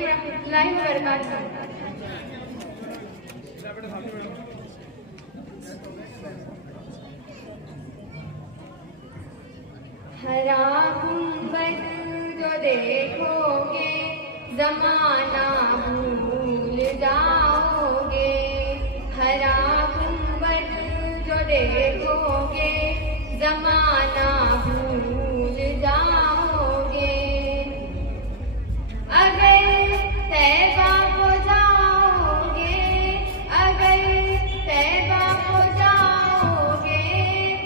वरहमतुल्लाहि वबरकातुहू। हरा गुंबद जो देखोगे ज़माना भूल जाओगे। हरा गुंबद जो देखोगे ज़माना भूल जाओगे। अगर तैबा को जाओगे, अगर तैबा को जाओगे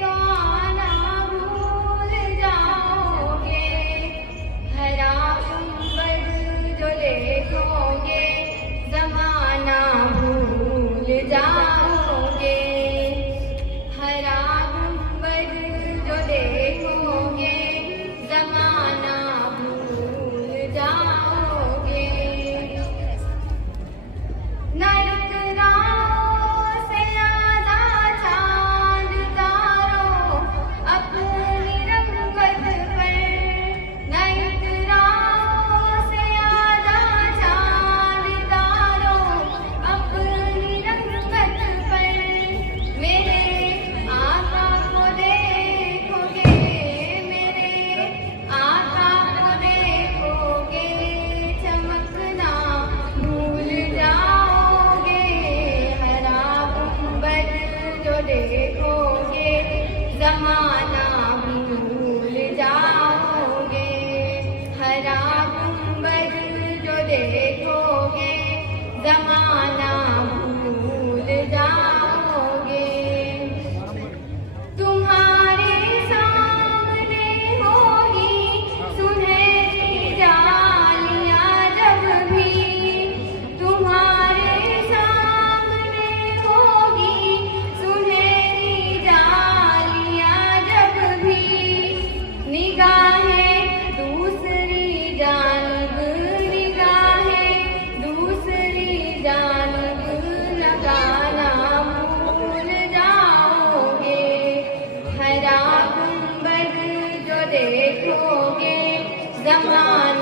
तो आना भूल जाओगे। हरा गुंबद जो देखोगे ज़माना भूल जाओगे। हरा गुंबद जो देखोगे ज़माना भूल जाओगे। नर्क राहों से आधा चांद तारों अपनी रंगत पर। नर्क राहों से आधा चांद तारों अपनी रंगत पर। मेरे आका को देखोगे, मेरे आका को देखोगे चमकना भूल जाओगे। हरा गुंबद जो देखोगे ज़माना भूल जाओगे। हरा गुंबद जो देखोगे ज़माना भूल जाओगे। तुम्हारे सामने होगी सुनहरी जालियां जब भी। तुम्हारे सामने होगी सुनहरी जालियां जब भी। निगाहें दूसरी जानिब, निगाहें दूसरी जानिब लगाना भूल जाओगे। हरा गुंबद जो देखोगे ज़माना